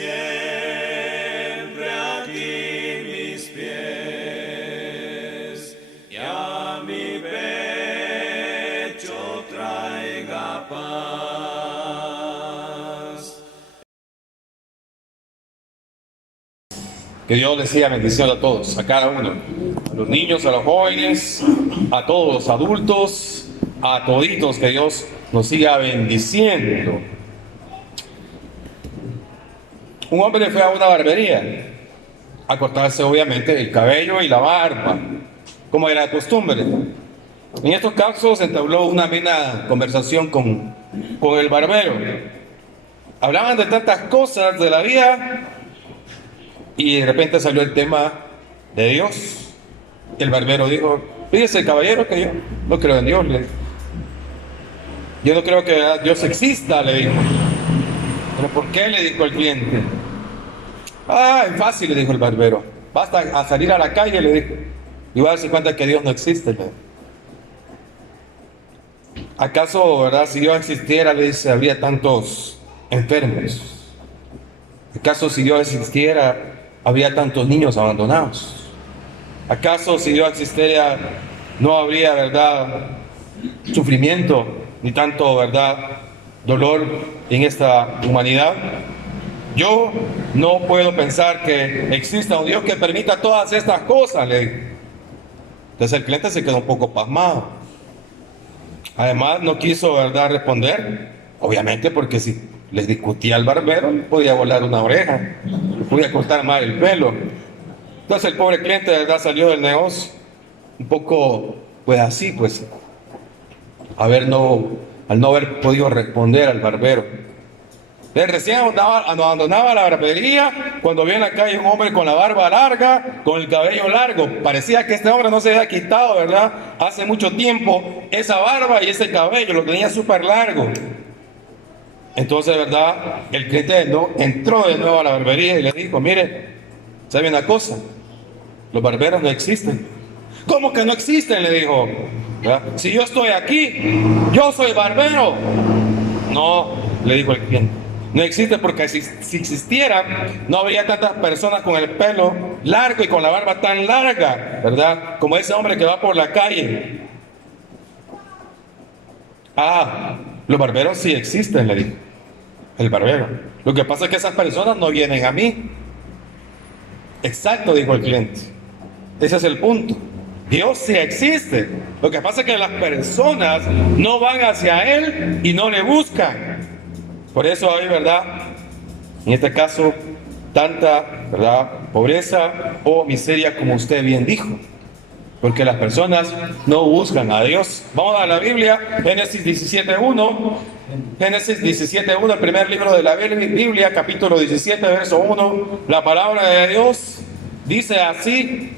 siempre aquí mis pies, y a mi pecho traiga paz. Que Dios les siga bendición a todos, a cada uno, a los niños, a los jóvenes, a todos los adultos, a toditos, que Dios nos siga bendiciendo. Un hombre fue a una barbería a cortarse obviamente el cabello y la barba, como era de costumbre. En estos casos entabló una amena conversación con el barbero. Hablaban de tantas cosas de la vida y de repente salió el tema de Dios. El barbero dijo: fíjese, caballero, que yo no creo en Dios, le dijo. Yo no creo que Dios exista, le dijo. ¿Pero por qué?, le dijo el cliente. Es fácil, le dijo el barbero. Basta a salir a la calle, le dijo, y va a darse cuenta que Dios no existe, le dijo. ¿Acaso, verdad, si Dios existiera, le dice, habría tantos enfermos? ¿Acaso si Dios existiera, habría tantos niños abandonados? ¿Acaso si Dios existiera, no habría, verdad, sufrimiento, ni tanto, verdad, dolor en esta humanidad? Yo no puedo pensar que exista un Dios que permita todas estas cosas, le digo. Entonces el cliente se quedó un poco pasmado. Además no quiso, verdad, responder, obviamente, porque si les discutía al barbero, podía volar una oreja, podía cortar mal el pelo. Entonces el pobre cliente, verdad, salió del negocio un poco, pues así, pues, al no haber podido responder al barbero. Él recién abandonaba la barbería cuando vio en la calle un hombre con la barba larga, con el cabello largo. Parecía que este hombre no se había quitado, ¿verdad?, hace mucho tiempo esa barba y ese cabello, lo tenía súper largo. Entonces, ¿verdad?, el cliente entró de nuevo a la barbería y le dijo: mire, ¿sabe una cosa? Los barberos no existen. ¿Cómo que no existen?, le dijo. ¿Verdad? Si yo estoy aquí, yo soy barbero. No, le dijo el cliente. No existe, porque si existiera, no habría tantas personas con el pelo largo y con la barba tan larga, ¿verdad?, como ese hombre que va por la calle. Los barberos sí existen, le dijo el barbero. Lo que pasa es que esas personas no vienen a mí. Exacto, dijo el cliente. Ese es el punto. Dios sí existe. Lo que pasa es que las personas no van hacia Él y no le buscan. Por eso hay, ¿verdad?, en este caso, tanta, ¿verdad?, pobreza o miseria, como usted bien dijo. Porque las personas no buscan a Dios. Vamos a la Biblia, Génesis 17:1. Génesis 17:1, el primer libro de la Biblia, capítulo 17, verso 1. La palabra de Dios dice así.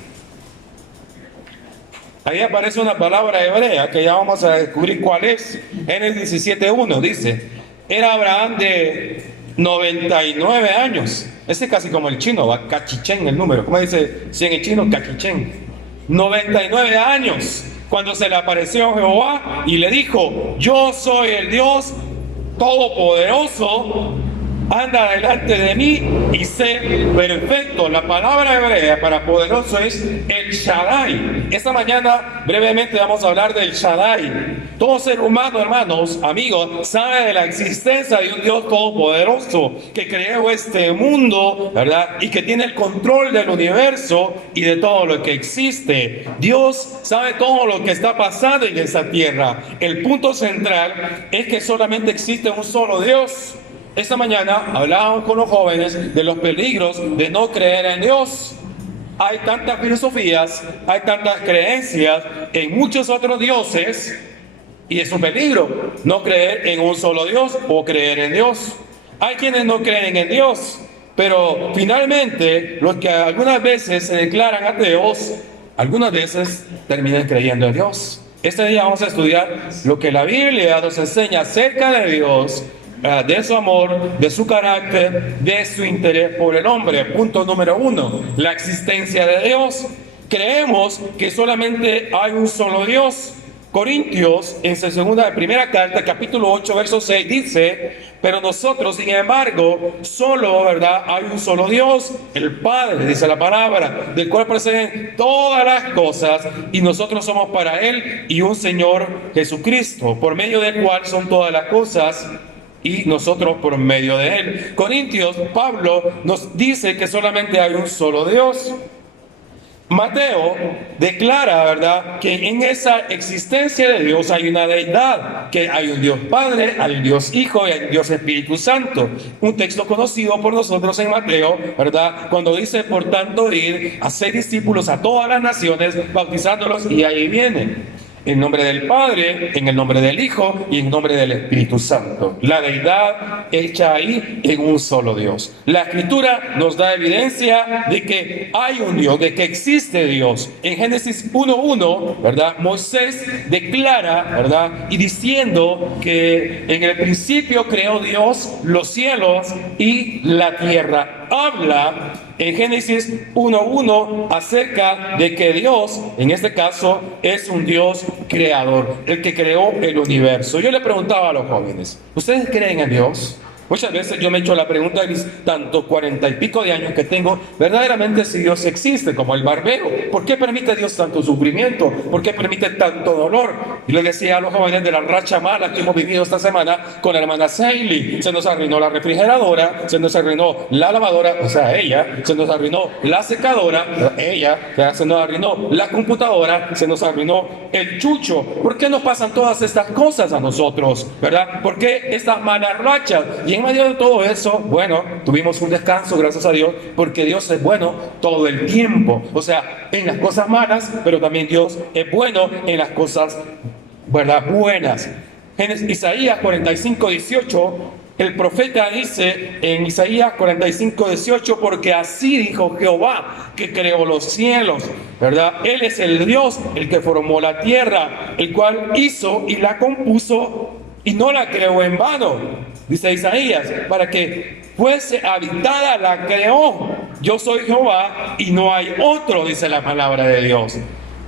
Ahí aparece una palabra hebrea que ya vamos a descubrir cuál es. Génesis 17:1 dice: era Abraham de 99 años. Ese es casi como el chino, va, cachichén el número. ¿Cómo dice si en el chino? Cachichén. 99 años, cuando se le apareció Jehová y le dijo: yo soy el Dios Todopoderoso, anda delante de mí y sé perfecto. La palabra hebrea para poderoso es el Shaddai. Esta mañana brevemente vamos a hablar del Shaddai. Todo ser humano, hermanos, amigos, sabe de la existencia de un Dios todopoderoso que creó este mundo, ¿verdad?, y que tiene el control del universo y de todo lo que existe. Dios sabe todo lo que está pasando en esa tierra. El punto central es que solamente existe un solo Dios. Esta mañana hablábamos con los jóvenes de los peligros de no creer en Dios. Hay tantas filosofías, hay tantas creencias en muchos otros dioses, y es un peligro no creer en un solo Dios o creer en Dios. Hay quienes no creen en Dios, pero finalmente los que algunas veces se declaran ateos, algunas veces terminan creyendo en Dios. Este día vamos a estudiar lo que la Biblia nos enseña acerca de Dios, de su amor, de su carácter, de su interés por el hombre. Punto número 1, la existencia de Dios. Creemos que solamente hay un solo Dios, Corintios, en su primera carta, capítulo 8, verso 6, dice: pero nosotros, sin embargo, solo, ¿verdad? Hay un solo Dios, el Padre, dice la palabra, del cual proceden todas las cosas, y nosotros somos para Él, y un Señor Jesucristo, por medio del cual son todas las cosas, y nosotros por medio de Él. Corintios, Pablo nos dice que solamente hay un solo Dios. Mateo declara, ¿verdad?, que en esa existencia de Dios hay una deidad, que hay un Dios Padre, hay un Dios Hijo y hay un Dios Espíritu Santo. Un texto conocido por nosotros en Mateo, ¿verdad?, cuando dice: por tanto, ir, hacer discípulos a todas las naciones, bautizándolos, y ahí viene: en nombre del Padre, en el nombre del Hijo y en nombre del Espíritu Santo. La deidad hecha ahí en un solo Dios. La Escritura nos da evidencia de que hay un Dios, de que existe Dios. En Génesis 1:1, ¿verdad?, Moisés declara, ¿verdad?, y diciendo que en el principio creó Dios los cielos y la tierra. Habla en Génesis 1:1 acerca de que Dios, en este caso, es un Dios creador, el que creó el universo. Yo le preguntaba a los jóvenes: ¿ustedes creen en Dios? Muchas veces yo me he hecho la pregunta de mis tantos 40 y pico de años que tengo, verdaderamente, si Dios existe, como el barbero. ¿Por qué permite Dios tanto sufrimiento? ¿Por qué permite tanto dolor? Y le decía a los jóvenes de la racha mala que hemos vivido esta semana con la hermana Sailey: se nos arruinó la refrigeradora, se nos arruinó la lavadora, o sea, ella, se nos arruinó la secadora, ella, se nos arruinó la computadora, se nos arruinó el chucho. ¿Por qué nos pasan todas estas cosas a nosotros, verdad? ¿Por qué estas malas rachas? Y en medio de todo eso, bueno, tuvimos un descanso, gracias a Dios, porque Dios es bueno todo el tiempo. O sea, en las cosas malas, pero también Dios es bueno en las cosas, ¿verdad?, buenas. En Isaías 45:18, el profeta dice en Isaías 45:18: porque así dijo Jehová, que creó los cielos, ¿verdad? Él es el Dios, el que formó la tierra, el cual hizo y la compuso, y no la creó en vano. Dice Isaías: para que fuese habitada la creó. Yo soy Jehová y no hay otro, dice la palabra de Dios.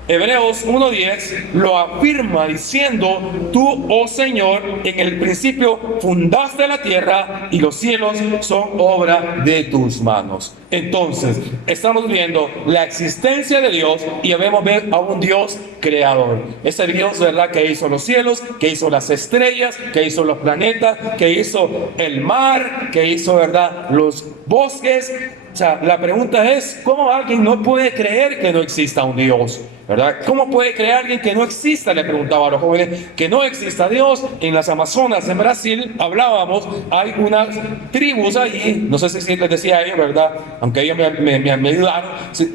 Hebreos 1:10 lo afirma diciendo: tú, oh Señor, en el principio fundaste la tierra, y los cielos son obra de tus manos. Entonces, estamos viendo la existencia de Dios y debemos ver a un Dios creador. Ese Dios, ¿verdad?, que hizo los cielos, que hizo las estrellas, que hizo los planetas, que hizo el mar, que hizo, ¿verdad?, los bosques. O sea, la pregunta es: ¿cómo alguien no puede creer que no exista un Dios? ¿Verdad? ¿Cómo puede creer alguien que no exista? Le preguntaba a los jóvenes, que no exista Dios. En las Amazonas, en Brasil, hablábamos, hay unas tribus allí, no sé si les decía a ellos, ¿verdad?, aunque ellos me ayudaron,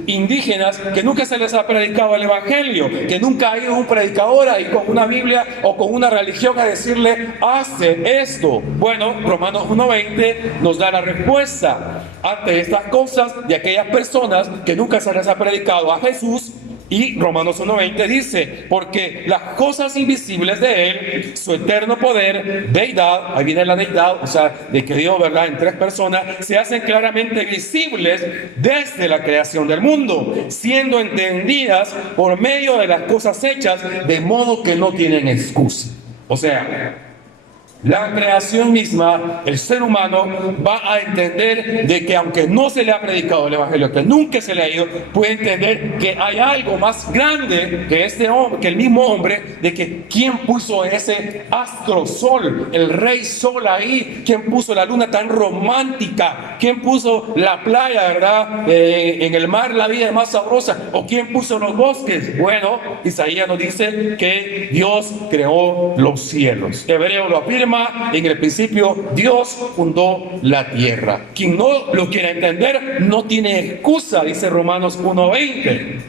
indígenas, que nunca se les ha predicado el Evangelio, que nunca ha ido un predicador ahí con una Biblia o con una religión a decirle: hace esto. Bueno, Romanos 1:20 nos da la respuesta ante estas cosas de aquellas personas que nunca se les ha predicado a Jesús. Y Romanos 1:20 dice: porque las cosas invisibles de Él, su eterno poder, deidad, ahí viene la deidad, o sea, de que Dios, ¿verdad?, en tres personas, se hacen claramente visibles desde la creación del mundo, siendo entendidas por medio de las cosas hechas, de modo que no tienen excusa. O sea, la creación misma, el ser humano, va a entender de que, aunque no se le ha predicado el Evangelio, que nunca se le ha ido, puede entender que hay algo más grande que este hombre, que el mismo hombre, de que quién puso ese astro sol, el rey sol ahí, quién puso la luna tan romántica, quién puso la playa, ¿verdad?, en el mar la vida más sabrosa, o quién puso los bosques. Bueno, Isaías nos dice que Dios creó los cielos. Hebreo lo afirma: en el principio Dios fundó la tierra. Quien no lo quiera entender no tiene excusa, dice Romanos 1:20.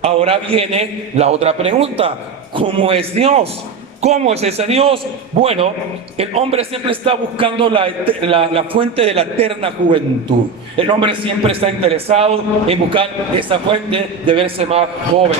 Ahora viene la otra pregunta: ¿cómo es Dios? ¿Cómo es ese Dios? Bueno, el hombre siempre está buscando la fuente de la eterna juventud. El hombre siempre está interesado en buscar esa fuente de verse más joven,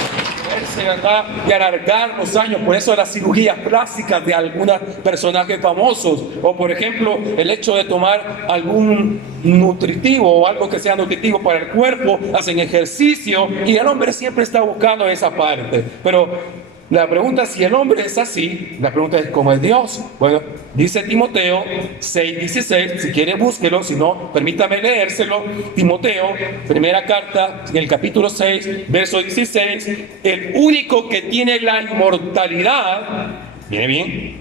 ¿verdad?, y alargar los años. Por eso las cirugías plásticas de algunos personajes famosos, o por ejemplo el hecho de tomar algún nutritivo o algo que sea nutritivo para el cuerpo, hacen ejercicio, y el hombre siempre está buscando esa parte. Pero La pregunta, si el hombre es así, la pregunta es, ¿cómo es Dios? Bueno, dice Timoteo 6:16, si quiere búsquelo, si no, permítame leérselo. Timoteo, primera carta, en el capítulo 6, verso 16, el único que tiene la inmortalidad, ¿viene bien?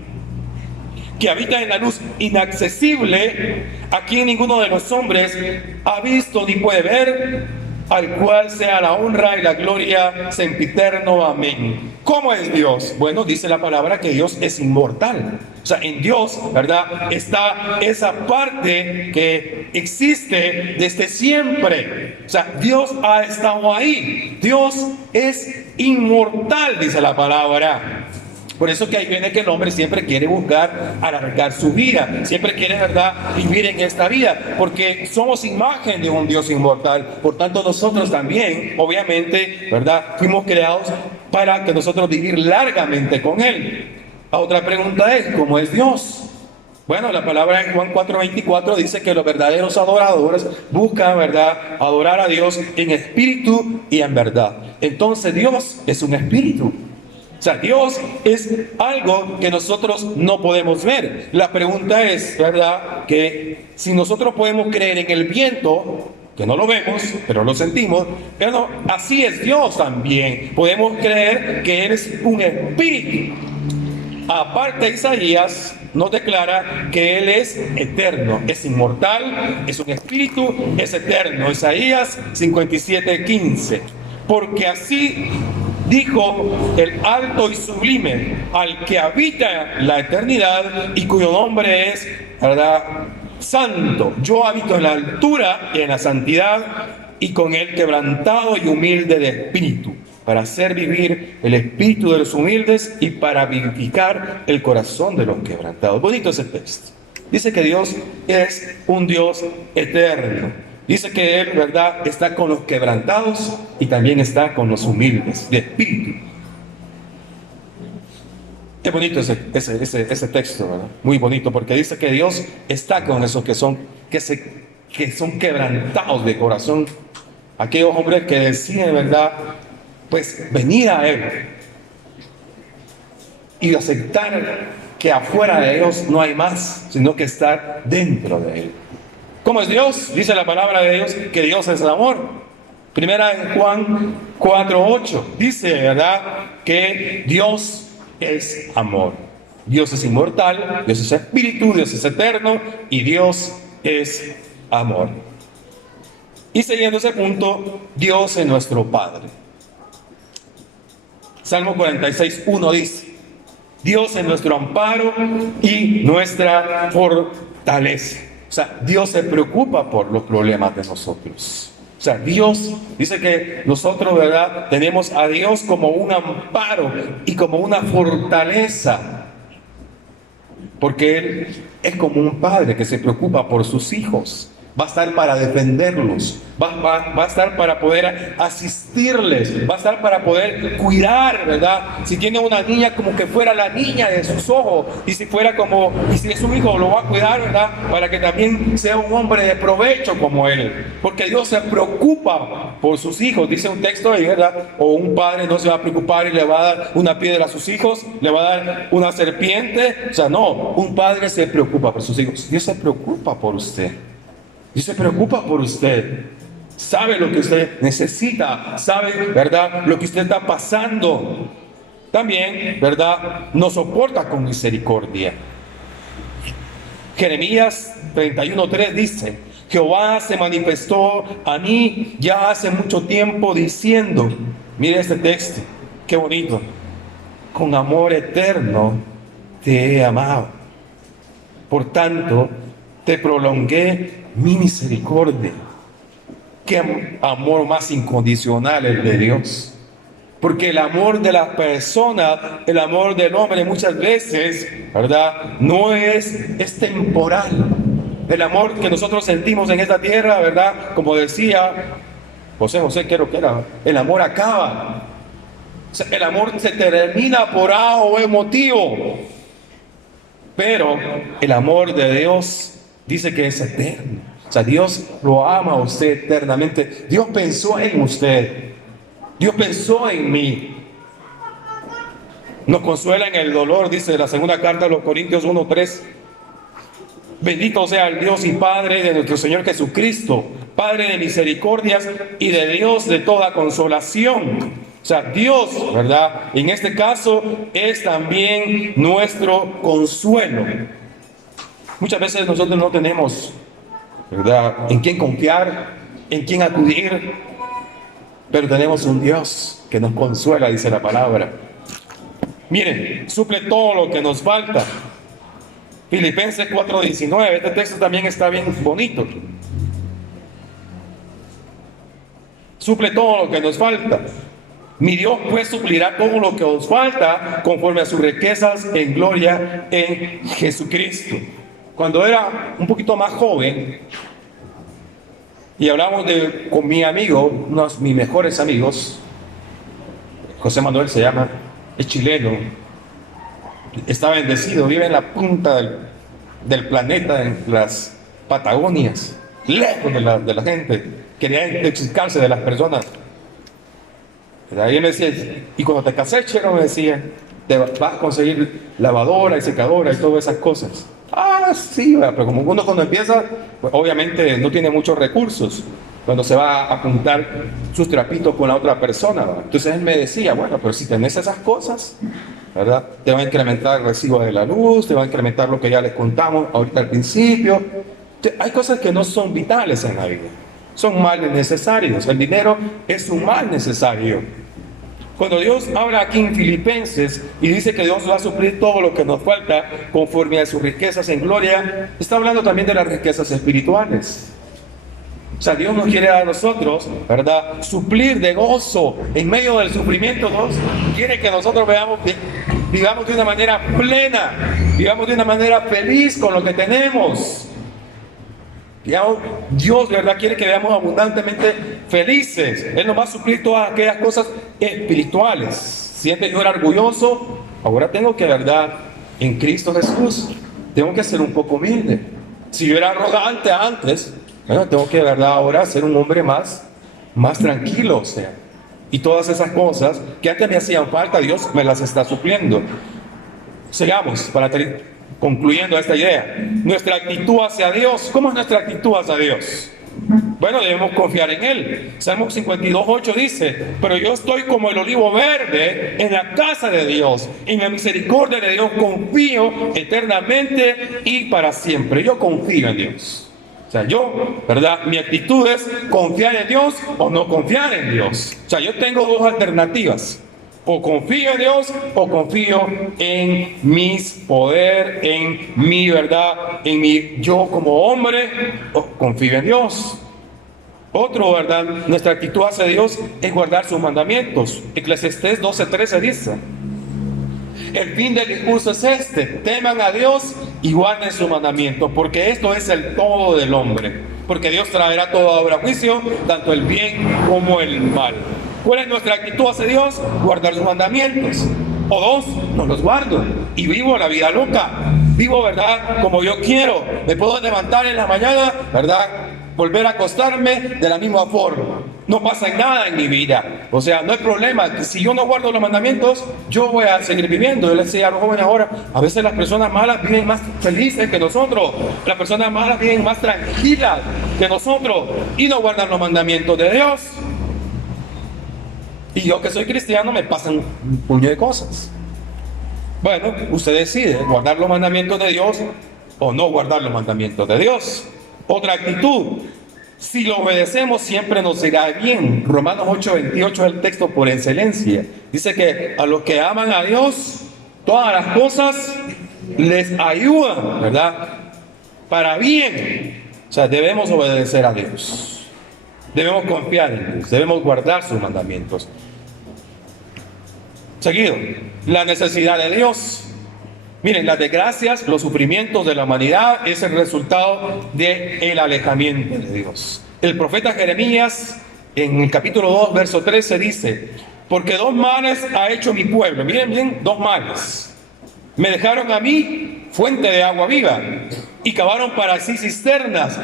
Que habita en la luz inaccesible, a quien ninguno de los hombres ha visto ni puede ver, al cual sea la honra y la gloria sempiterno. Amén. ¿Cómo es Dios? Bueno, dice la palabra que Dios es inmortal. O sea, en Dios, ¿verdad? Está esa parte que existe desde siempre. O sea, Dios ha estado ahí. Dios es inmortal, dice la palabra. Por eso que ahí viene que el hombre siempre quiere buscar alargar su vida, siempre quiere, ¿verdad?, vivir en esta vida, porque somos imagen de un Dios inmortal. Por tanto, nosotros también, obviamente, ¿verdad?, fuimos creados para que nosotros vivir largamente con Él. La otra pregunta es, ¿cómo es Dios? Bueno, la palabra en Juan 4:24 dice que los verdaderos adoradores buscan, ¿verdad?, adorar a Dios en espíritu y en verdad. Entonces, Dios es un espíritu. O sea, Dios es algo que nosotros no podemos ver. La pregunta es, ¿verdad?, que si nosotros podemos creer en el viento, que no lo vemos, pero lo sentimos, pero así es Dios también. Podemos creer que Él es un espíritu. Aparte, Isaías nos declara que Él es eterno, es inmortal, es un espíritu, es eterno. Isaías 57:15. Porque así dijo el alto y sublime, al que habita la eternidad y cuyo nombre es, ¿verdad?, santo. Yo habito en la altura y en la santidad, y con el quebrantado y humilde de espíritu, para hacer vivir el espíritu de los humildes y para vivificar el corazón de los quebrantados. Bonito ese texto. Dice que Dios es un Dios eterno. Dice que Él, ¿verdad?, está con los quebrantados y también está con los humildes de espíritu. Qué bonito ese texto, ¿verdad? Muy bonito, porque dice que Dios está con esos que son quebrantados de corazón. Aquellos hombres que deciden, ¿verdad?, pues venir a Él y aceptar que afuera de ellos no hay más, sino que estar dentro de Él. ¿Cómo es Dios? Dice la palabra de Dios que Dios es amor. Primera en Juan 4:8 dice, ¿verdad?, que Dios es amor. Dios es inmortal, Dios es espíritu, Dios es eterno y Dios es amor. Y siguiendo ese punto, Dios es nuestro Padre. Salmo 46:1 dice, Dios es nuestro amparo y nuestra fortaleza. O sea, Dios se preocupa por los problemas de nosotros. O sea, Dios dice que nosotros, ¿verdad?, tenemos a Dios como un amparo y como una fortaleza. Porque Él es como un padre que se preocupa por sus hijos. Va a estar para defenderlos, va a estar para poder asistirles, va a estar para poder cuidar, ¿verdad? Si tiene una niña, como que fuera la niña de sus ojos, y si es un hijo, lo va a cuidar, ¿verdad?, para que también sea un hombre de provecho como él, porque Dios se preocupa por sus hijos. Dice un texto ahí, ¿verdad?, o un padre no se va a preocupar y le va a dar una piedra a sus hijos, le va a dar una serpiente. O sea, no, un padre se preocupa por sus hijos. Dios se preocupa por usted. Dios se preocupa por usted, sabe lo que usted necesita, sabe, ¿verdad?, lo que usted está pasando. También, ¿verdad?, nos soporta con misericordia. Jeremías 31:3 dice, Jehová se manifestó a mí ya hace mucho tiempo diciendo, mire este texto, qué bonito, con amor eterno te he amado. Por tanto, te prolongué mi misericordia. Qué amor más incondicional el de Dios. Porque el amor de la persona, el amor del hombre muchas veces, ¿verdad?, no es temporal. El amor que nosotros sentimos en esta tierra, ¿verdad?, como decía José, creo que era, el amor acaba. O sea, el amor se termina por A o B motivo. Pero el amor de Dios dice que es eterno. O sea, Dios lo ama a usted eternamente. Dios pensó en usted. Dios pensó en mí. Nos consuela en el dolor, dice la segunda carta de los Corintios 1:3. Bendito sea el Dios y Padre de nuestro Señor Jesucristo, Padre de misericordias y de Dios de toda consolación. O sea, Dios, ¿verdad? En este caso es también nuestro consuelo. Muchas veces nosotros no tenemos, ¿verdad?, en quién confiar, en quién acudir, pero tenemos un Dios que nos consuela, dice la palabra. Miren, suple todo lo que nos falta. Filipenses 4:19, este texto también está bien bonito. Suple todo lo que nos falta. Mi Dios pues suplirá todo lo que os falta conforme a sus riquezas en gloria en Jesucristo. Cuando era un poquito más joven y hablamos con mi amigo, uno de mis mejores amigos, José Manuel se llama, es chileno, está bendecido, vive en la punta del planeta, en las Patagonias, lejos de la gente, quería intoxicarse de las personas. Ahí me decía, y cuando te casé, chero, me decía, te vas a conseguir lavadora y secadora y todas esas cosas. Ah, sí, pero como uno cuando empieza, pues obviamente no tiene muchos recursos cuando se va a apuntar sus trapitos con la otra persona, ¿verdad? Entonces él me decía, bueno, pero si tenés esas cosas, ¿verdad?, te va a incrementar el recibo de la luz, te va a incrementar lo que ya les contamos ahorita al principio. Hay cosas que no son vitales en la vida, son males necesarios. El dinero es un mal necesario. Cuando Dios habla aquí en Filipenses y dice que Dios va a suplir todo lo que nos falta conforme a sus riquezas en gloria, está hablando también de las riquezas espirituales. O sea, Dios nos quiere a nosotros, ¿verdad?, suplir de gozo en medio del sufrimiento. Dios quiere que nosotros vivamos de una manera plena, vivamos de una manera feliz con lo que tenemos. Dios, ¿verdad?, quiere que veamos abundantemente felices. Él nos va a suplir todas aquellas cosas espirituales. Si antes yo era orgulloso, ahora tengo que, ¿verdad?, en Cristo Jesús, tengo que ser un poco humilde. Si yo era arrogante antes, bueno, tengo que, ¿verdad?, ahora ser un hombre más tranquilo, o sea. Y todas esas cosas que antes me hacían falta, Dios me las está supliendo. Sigamos para concluyendo esta idea. Nuestra actitud hacia Dios. ¿Cómo es nuestra actitud hacia Dios? Bueno, debemos confiar en Él. Salmo 52:8 dice, pero yo estoy como el olivo verde en la casa de Dios. En la misericordia de Dios confío eternamente y para siempre. Yo confío en Dios. O sea, yo, ¿verdad?, mi actitud es confiar en Dios o no confiar en Dios. O sea, yo tengo dos alternativas. O confío en Dios o confío en mi poder, en mi verdad, en mi yo como hombre, o confío en Dios. Otro, ¿verdad?, nuestra actitud hacia Dios es guardar sus mandamientos. Eclesiastés 12:13 dice, el fin del discurso es este: teman a Dios y guarden sus mandamientos, porque esto es el todo del hombre. Porque Dios traerá todo a obra juicio, tanto el bien como el mal. ¿Cuál es nuestra actitud hacia Dios? Guardar sus mandamientos. O dos, no los guardo y vivo la vida loca. Vivo, ¿verdad?, como yo quiero. Me puedo levantar en la mañana, ¿verdad?, volver a acostarme de la misma forma. No pasa nada en mi vida. O sea, no hay problema. Si yo no guardo los mandamientos, yo voy a seguir viviendo. Yo les decía a los jóvenes ahora, a veces las personas malas viven más felices que nosotros. Las personas malas viven más tranquilas que nosotros y no guardan los mandamientos de Dios. Y yo, que soy cristiano, me pasan un puño de cosas. Bueno, usted decide guardar los mandamientos de Dios o no guardar los mandamientos de Dios. Otra actitud: si lo obedecemos siempre nos irá bien. Romanos 8:28 es el texto por excelencia. Dice que a los que aman a Dios, todas las cosas les ayudan, ¿verdad?, para bien. O sea, debemos obedecer a Dios. Debemos confiar en Dios, debemos guardar sus mandamientos. Seguido, la necesidad de Dios. Miren, las desgracias, los sufrimientos de la humanidad es el resultado del alejamiento de Dios. El profeta Jeremías, en el capítulo 2, verso 13, dice, porque dos males ha hecho mi pueblo. Miren bien, dos males. Me dejaron a mí fuente de agua viva y cavaron para sí cisternas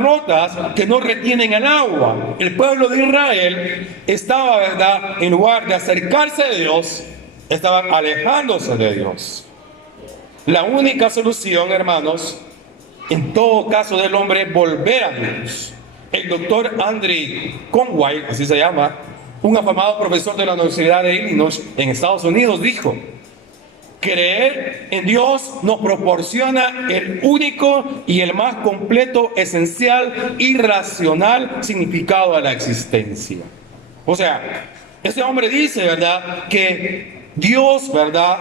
rotas que no retienen el agua. El pueblo de Israel estaba, ¿verdad?, en lugar de acercarse a Dios, estaban alejándose de Dios. La única solución, hermanos, en todo caso del hombre, es volver a Dios. El doctor Andrew Conway, así se llama, un afamado profesor de la Universidad de Illinois en Estados Unidos, dijo: creer en Dios nos proporciona el único y el más completo, esencial y racional significado a la existencia. O sea, ese hombre dice, ¿verdad?, que Dios, ¿verdad?,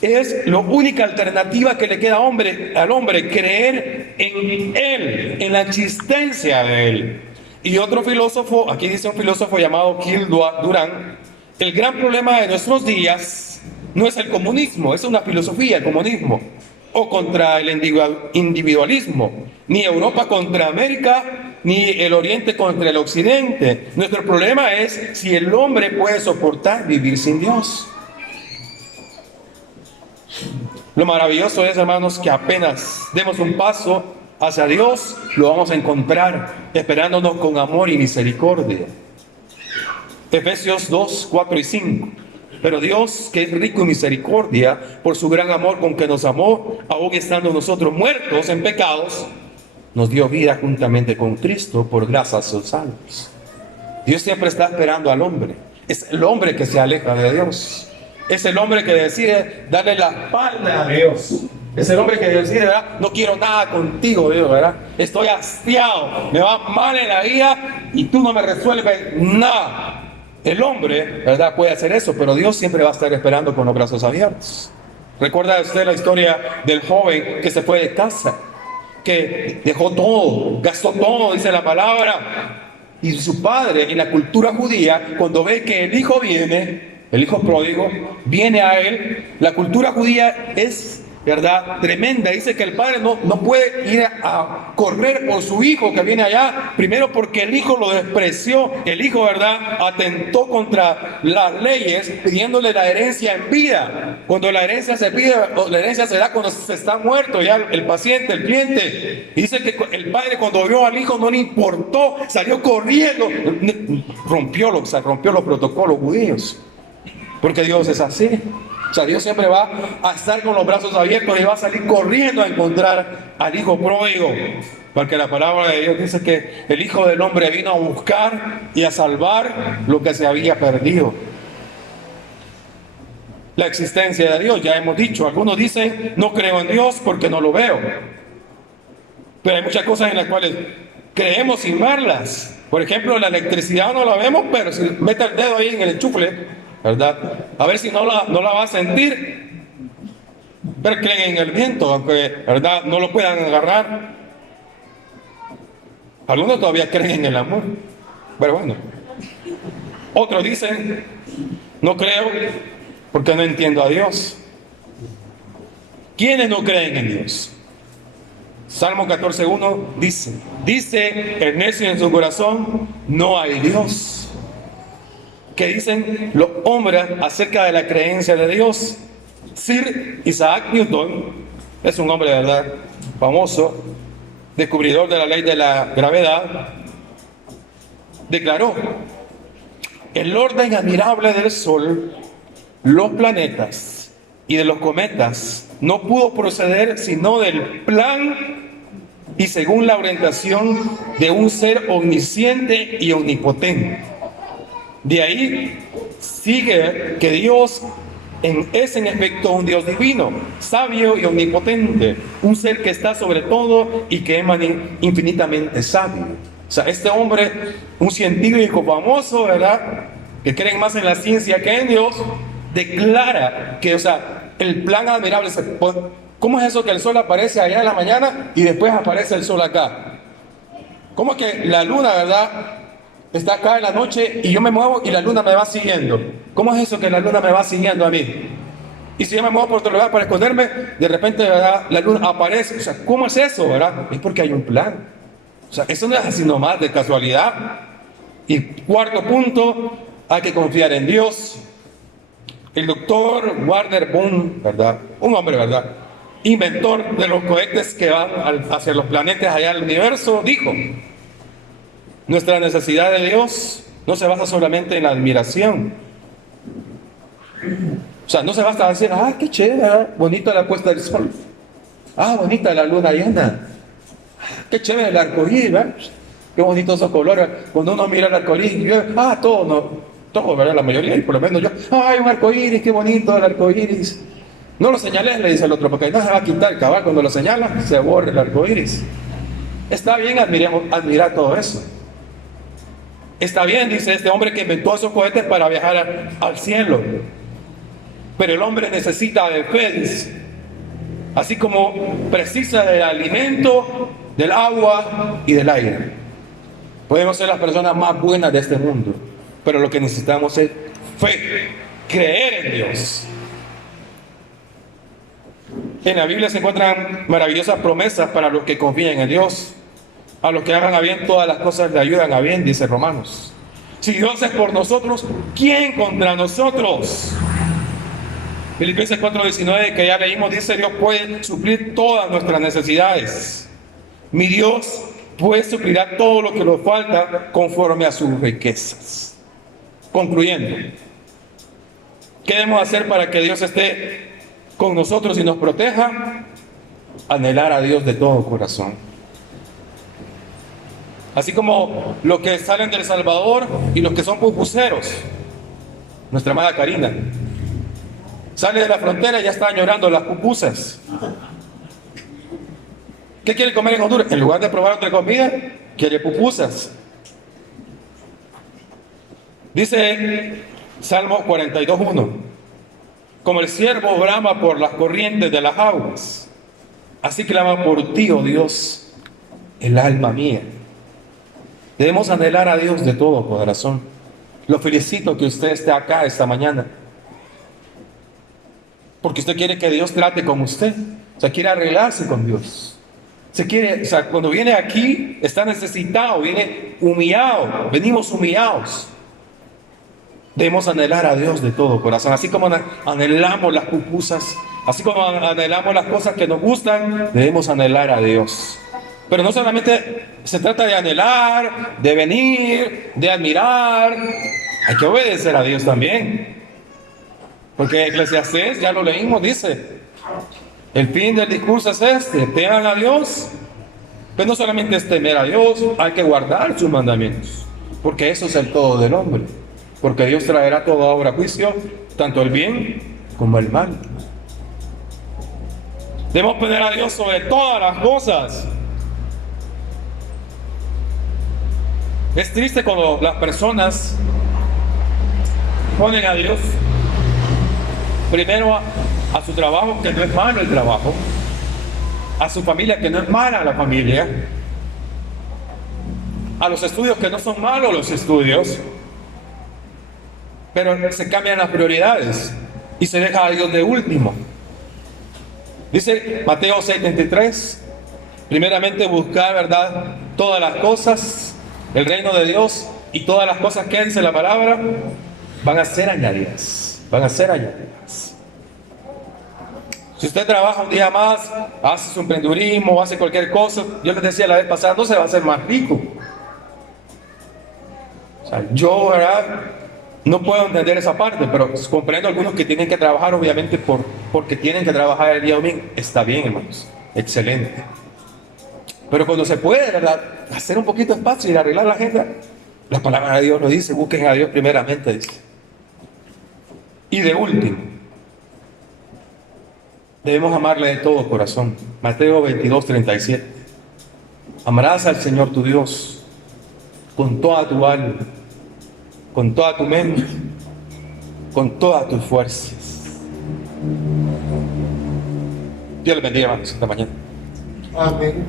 es la única alternativa que le queda al hombre, creer en Él, en la existencia de Él. Y otro filósofo, aquí dice un filósofo llamado Gil Durán: el gran problema de nuestros días no es el comunismo, es una filosofía, el comunismo, o contra el individualismo, ni Europa contra América, ni el Oriente contra el Occidente. Nuestro problema es si el hombre puede soportar vivir sin Dios. Lo maravilloso es, hermanos, que apenas demos un paso hacia Dios, lo vamos a encontrar esperándonos con amor y misericordia. Efesios 2, 4 y 5. Pero Dios, que es rico en misericordia, por su gran amor con que nos amó, aun estando nosotros muertos en pecados, nos dio vida juntamente con Cristo, por gracia sos salvos. Dios siempre está esperando al hombre. Es el hombre que se aleja de Dios. Es el hombre que decide darle la espalda a Dios. Es el hombre que decide, ¿verdad?, no quiero nada contigo, Dios, ¿verdad? Estoy hastiado, me va mal en la vida y tú no me resuelves nada. El hombre, ¿verdad?, puede hacer eso, pero Dios siempre va a estar esperando con los brazos abiertos. ¿Recuerda usted la historia del joven que se fue de casa? Que dejó todo, gastó todo, dice la palabra. Y su padre, en la cultura judía, cuando ve que el hijo viene, el hijo pródigo, viene a él, la cultura judía es, ¿verdad?, tremenda. Dice que el padre no puede ir a correr por su hijo que viene allá, primero porque el hijo lo despreció, el hijo, ¿verdad?, atentó contra las leyes pidiéndole la herencia en vida. Cuando la herencia se pide, la herencia se da cuando se está muerto ya el paciente, el cliente. Y dice que el padre, cuando vio al hijo, no le importó, salió corriendo, rompió los protocolos judíos, porque Dios es así. O sea, Dios siempre va a estar con los brazos abiertos y va a salir corriendo a encontrar al hijo pródigo. Porque la palabra de Dios dice que el Hijo del Hombre vino a buscar y a salvar lo que se había perdido. La existencia de Dios, ya hemos dicho, algunos dicen: no creo en Dios porque no lo veo. Pero hay muchas cosas en las cuales creemos sin verlas. Por ejemplo, la electricidad no la vemos, pero si mete el dedo ahí en el enchufle, ¿verdad?, a ver si no la va a sentir. Pero creen en el viento, aunque, ¿verdad?, no lo puedan agarrar. Algunos todavía creen en el amor, pero bueno. Otros dicen: no creo porque no entiendo a Dios. ¿Quiénes no creen en Dios? Salmo 14:1 dice el necio en su corazón: no hay Dios. ¿Qué dicen los hombres acerca de la creencia de Dios? Sir Isaac Newton es un hombre, de verdad, famoso, descubridor de la ley de la gravedad. Declaró: el orden admirable del Sol, los planetas y de los cometas no pudo proceder sino del plan y según la orientación de un ser omnisciente y omnipotente. De ahí sigue que Dios es en efecto un Dios divino, sabio y omnipotente, un ser que está sobre todo y que es infinitamente sabio. O sea, este hombre, un científico famoso, ¿verdad?, que creen más en la ciencia que en Dios, declara que, o sea, el plan admirable, ¿cómo es eso que el sol aparece allá en la mañana y después aparece el sol acá? ¿Cómo es que la luna, verdad, está acá en la noche y yo me muevo y la luna me va siguiendo? ¿Cómo es eso que la luna me va siguiendo a mí? Y si yo me muevo por otro lugar para esconderme, de repente, ¿verdad?, la luna aparece. O sea, ¿cómo es eso, verdad? Es porque hay un plan. O sea, eso no es así nomás de casualidad. Y cuarto punto, hay que confiar en Dios. El doctor Wernher Von, ¿verdad?, un hombre, ¿verdad?, inventor de los cohetes que van hacia los planetas allá del universo, dijo: nuestra necesidad de Dios no se basa solamente en la admiración. O sea, no se basta decir, ah, qué chévere, bonita la puesta del sol. Ah, bonita la luna llena. Qué chévere el arcoíris, ¿verdad? Qué bonitos esos colores. Cuando uno mira el arcoíris, todo, no, todo, ¿verdad? La mayoría, y por lo menos yo, ay, un arcoíris, qué bonito el arcoíris. No lo señales, le dice el otro, porque no se va a quitar, cabal, cuando lo señala, se borra el arcoíris. Está bien admirar todo eso. Está bien, dice este hombre que inventó esos cohetes para viajar al cielo. Pero el hombre necesita de fe, dice. Así como precisa del alimento, del agua y del aire. Podemos ser las personas más buenas de este mundo, pero lo que necesitamos es fe, creer en Dios. En la Biblia se encuentran maravillosas promesas para los que confían en Dios. A los que hagan a bien, todas las cosas le ayudan a bien, dice Romanos. Si Dios es por nosotros, ¿quién contra nosotros? Filipenses 4:19, que ya leímos, dice: Dios puede suplir todas nuestras necesidades. Mi Dios pues suplirá todo lo que nos falta conforme a sus riquezas. Concluyendo, ¿qué debemos hacer para que Dios esté con nosotros y nos proteja? Anhelar a Dios de todo corazón. Así como los que salen del Salvador y los que son pupuseros. Nuestra amada Karina sale de la frontera y ya está llorando las pupusas. ¿Qué quiere comer en Honduras? En lugar de probar otra comida, quiere pupusas. Dice Salmo 42:1: como el ciervo brama por las corrientes de las aguas, así clama por ti, oh Dios, el alma mía. Debemos anhelar a Dios de todo corazón. Lo felicito que usted esté acá esta mañana, porque usted quiere que Dios trate con usted. O sea, quiere arreglarse con Dios. Cuando viene aquí, está necesitado, viene humillado. Venimos humillados. Debemos anhelar a Dios de todo corazón. Así como anhelamos las pupusas, así como anhelamos las cosas que nos gustan, debemos anhelar a Dios. Pero no solamente se trata de anhelar, de venir, de admirar. Hay que obedecer a Dios también. Porque Eclesiastés, ya lo leímos, dice: el fin del discurso es este: teman a Dios. Pero no solamente es temer a Dios, hay que guardar sus mandamientos. Porque eso es el todo del hombre. Porque Dios traerá toda obra a juicio, tanto el bien como el mal. Debemos poner a Dios sobre todas las cosas. Es triste cuando las personas ponen a Dios primero a su trabajo, que no es malo el trabajo, a su familia, que no es mala la familia, a los estudios, que no son malos los estudios, pero se cambian las prioridades y se deja a Dios de último. Dice Mateo 6:33: primeramente buscar, ¿verdad?, todas las cosas, el reino de Dios, y todas las cosas que dice la palabra van a ser añadidas. Van a ser añadidas. Si usted trabaja un día más, hace su emprendedurismo, hace cualquier cosa, yo les decía la vez pasada, no se va a hacer más rico. O sea, yo, ¿verdad?, no puedo entender esa parte, pero comprendo a algunos que tienen que trabajar, obviamente, porque tienen que trabajar el día domingo. Está bien, hermanos, excelente. Pero cuando se puede, ¿verdad?, hacer un poquito de espacio y arreglar la agenda, la palabra de Dios lo dice: busquen a Dios primeramente, dice. Y de último, debemos amarle de todo corazón. Mateo 22:37: amarás al Señor tu Dios con toda tu alma, con toda tu mente, con todas tus fuerzas. Dios les bendiga, hermanos, esta mañana. Amén.